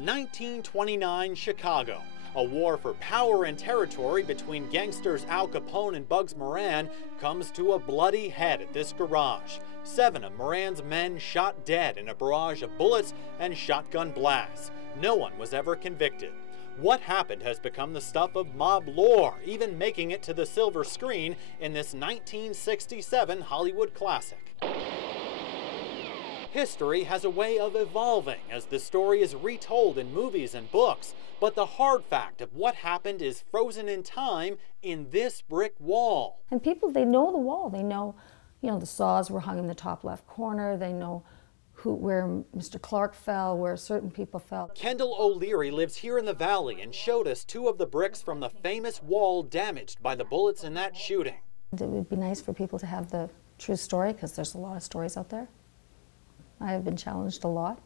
1929 Chicago. A war for power and territory between gangsters Al Capone and Bugs Moran comes to a bloody head at this garage. 7 of Moran's men shot dead in a barrage of bullets and shotgun blasts. No one was ever convicted. What happened has become the stuff of mob lore, even making it to the silver screen in this 1967 Hollywood classic. History has a way of evolving as the story is retold in movies and books, but the hard fact of what happened is frozen in time in this brick wall. And people, they know the wall. They know, the saws were hung in the top left corner. They know where Mr. Clark fell, where certain people fell. Kendall O'Leary lives here in the valley and showed us 2 of the bricks from the famous wall damaged by the bullets in that shooting. It would be nice for people to have the true story, because there's a lot of stories out there. I have been challenged a lot.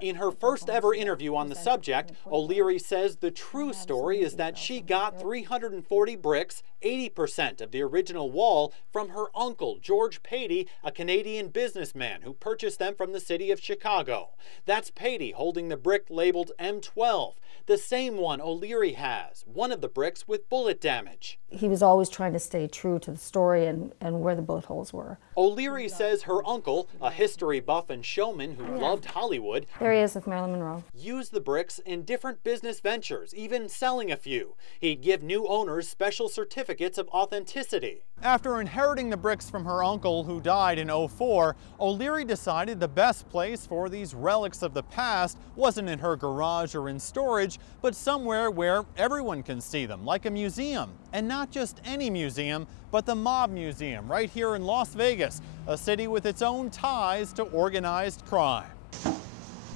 In her first ever interview on the subject, O'Leary says the true story is that she got 340 bricks, 80% of the original wall, from her uncle, George Patey, a Canadian businessman who purchased them from the city of Chicago. That's Patey holding the brick labeled M12, the same one O'Leary has, one of the bricks with bullet damage. He was always trying to stay true to the story and where the bullet holes were. O'Leary says her uncle, a history buff and showman who loved Hollywood, there he is with Marilyn Monroe, used the bricks in different business ventures, even selling a few. He'd give new owners special certificates of authenticity. After inheriting the bricks from her uncle, who died in '04, O'Leary decided the best place for these relics of the past wasn't in her garage or in storage, but somewhere where everyone can see them, like a museum. And not just any museum, but the Mob Museum right here in Las Vegas, a city with its own ties to organized crime.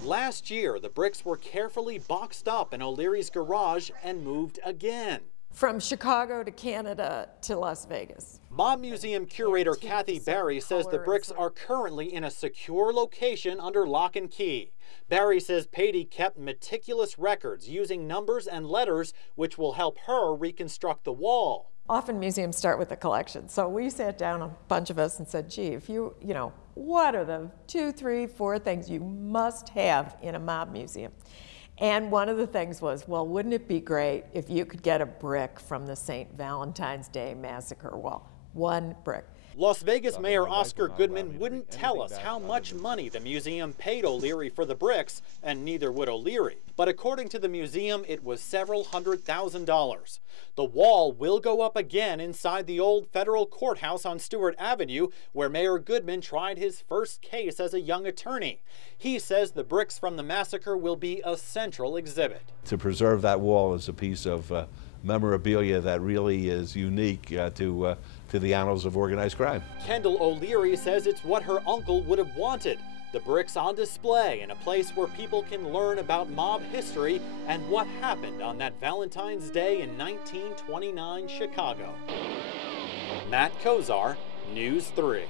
Last year, the bricks were carefully boxed up in O'Leary's garage and moved again. From Chicago to Canada to Las Vegas. Mob Museum curator Kathy Barry says the bricks are currently in a secure location under lock and key. Barry says Patey kept meticulous records using numbers and letters, which will help her reconstruct the wall. Often museums start with a collection. So we sat down, a bunch of us, and said, gee, if what are the 2, 3, 4 things you must have in a mob museum? And one of the things was, well, wouldn't it be great if you could get a brick from the St. Valentine's Day Massacre wall? 1 brick. Las Vegas Mayor Oscar Goodman wouldn't tell us how much money the museum paid O'Leary for the bricks, and neither would O'Leary. But according to the museum, it was several $100,000. The wall will go up again inside the old federal courthouse on Stewart Avenue, where Mayor Goodman tried his first case as a young attorney. He says the bricks from the massacre will be a central exhibit. To preserve that wall is a piece of memorabilia that really is unique to the annals of organized crime. Kendall O'Leary says it's what her uncle would have wanted. The bricks on display in a place where people can learn about mob history and what happened on that Valentine's Day in 1929 Chicago. Matt Kozar, News 3.